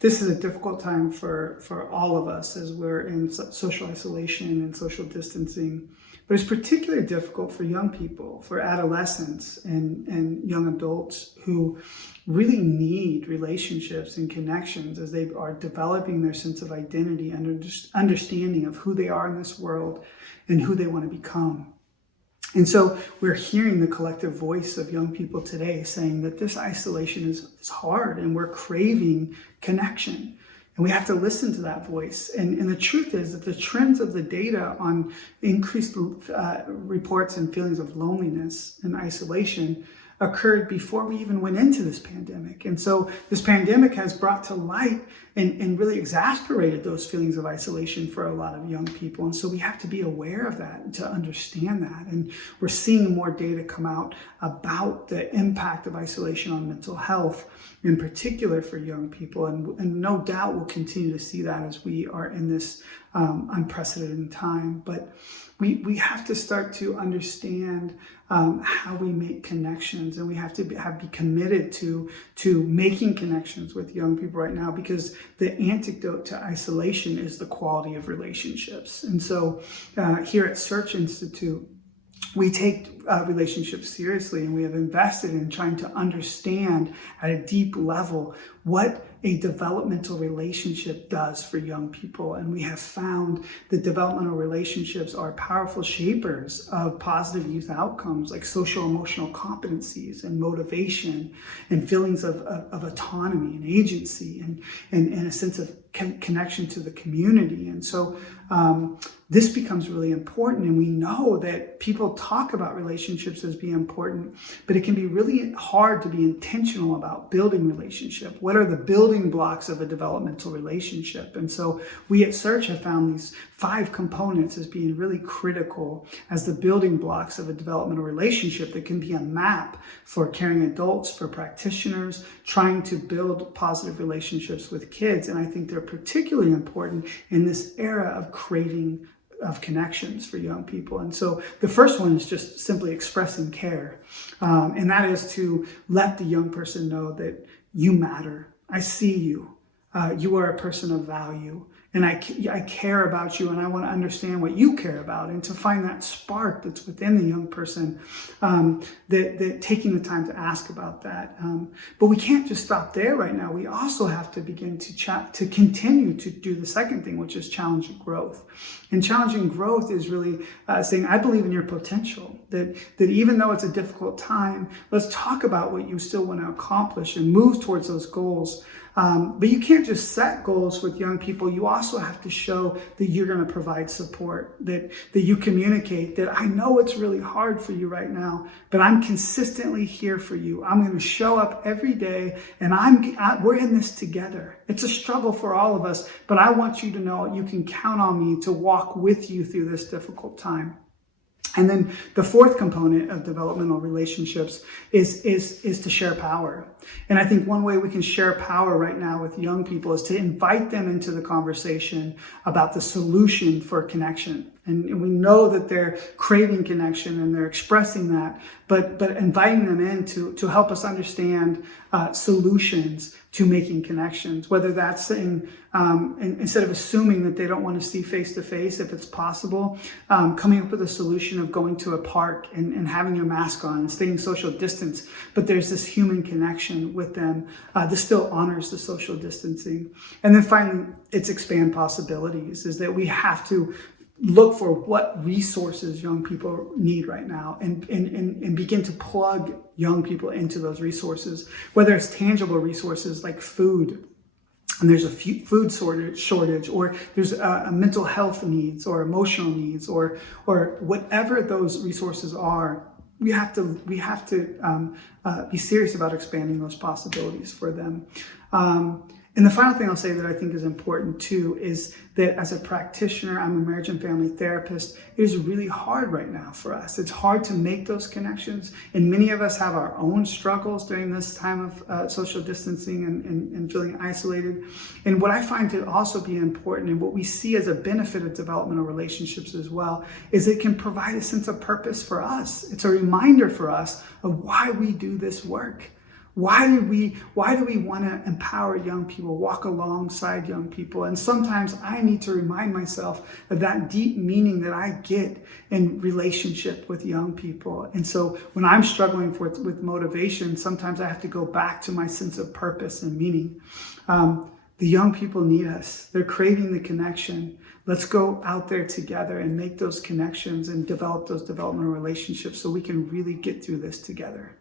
This is a difficult time for all of us as we're in social isolation and social distancing. But it's particularly difficult for young people, for adolescents and young adults who really need relationships and connections as they are developing their sense of identity and understanding of who they are in this world and who they want to become. And so we're hearing the collective voice of young people today saying that this isolation is hard and we're craving connection. And we have to listen to that voice. And the truth is that the trends of the data on increased reports and feelings of loneliness and isolation occurred before we even went into this pandemic. And so this pandemic has brought to light and really exasperated those feelings of isolation for a lot of young people. And so we have to be aware of that to understand that. And we're seeing more data come out about the impact of isolation on mental health, in particular for young people. And no doubt we'll continue to see that as we are in this unprecedented time. But we have to start to understand how we make connections, and we have to be committed to making connections with young people right now, because the antidote to isolation is the quality of relationships. And so here at Search Institute, we take relationships seriously, and we have invested in trying to understand at a deep level what a developmental relationship does for young people. And we have found that developmental relationships are powerful shapers of positive youth outcomes like social emotional competencies and motivation and feelings of autonomy and agency and a sense of connection to the community. And so this becomes really important. And we know that people talk about relationships as being important, but it can be really hard to be intentional about building relationship. What are the building blocks of a developmental relationship? And so we at Search have found these 5 components as being really critical as the building blocks of a developmental relationship that can be a map for caring adults, for practitioners, trying to build positive relationships with kids. And I think they're particularly important in this era of craving of connections for young people. And so the first one is just simply expressing care. And that is to let the young person know that you matter. I see you. You are a person of value. And I care about you, and I want to understand what you care about, and to find that spark that's within the young person, that taking the time to ask about that. But we can't just stop there right now. We also have to begin to continue to do the second thing, which is challenging growth. And challenging growth is really saying, I believe in your potential, that even though it's a difficult time, let's talk about what you still want to accomplish and move towards those goals. But you can't just set goals with young people. You also have to show that you're going to provide support, that you communicate that I know it's really hard for you right now, but I'm consistently here for you. I'm going to show up every day, and we're in this together. It's a struggle for all of us, but I want you to know you can count on me to walk with you through this difficult time. And then the fourth component of developmental relationships is to share power. And I think one way we can share power right now with young people is to invite them into the conversation about the solution for connection. And we know that they're craving connection and they're expressing that, but inviting them in to help us understand solutions to making connections, whether that's saying, instead of assuming that they don't want to see face to face, if it's possible, coming up with a solution of going to a park and having your mask on and staying social distance, but there's this human connection with them that still honors the social distancing. And then finally, it's expand possibilities, is that we have to look for what resources young people need right now and begin to plug young people into those resources, whether it's tangible resources like food, and there's a food shortage, or there's a mental health needs or emotional needs, or whatever those resources are. We have to be serious about expanding those possibilities for them. And the final thing I'll say that I think is important too is that as a practitioner, I'm a marriage and family therapist, it is really hard right now for us. It's hard to make those connections. And many of us have our own struggles during this time of social distancing and feeling isolated. And what I find to also be important, and what we see as a benefit of developmental relationships as well, is it can provide a sense of purpose for us. It's a reminder for us of why we do this work. Why do we want to empower young people, walk alongside young people? And sometimes I need to remind myself of that deep meaning that I get in relationship with young people. And so when I'm struggling with motivation, sometimes I have to go back to my sense of purpose and meaning. The young people need us. They're craving the connection. Let's go out there together and make those connections and develop those developmental relationships so we can really get through this together.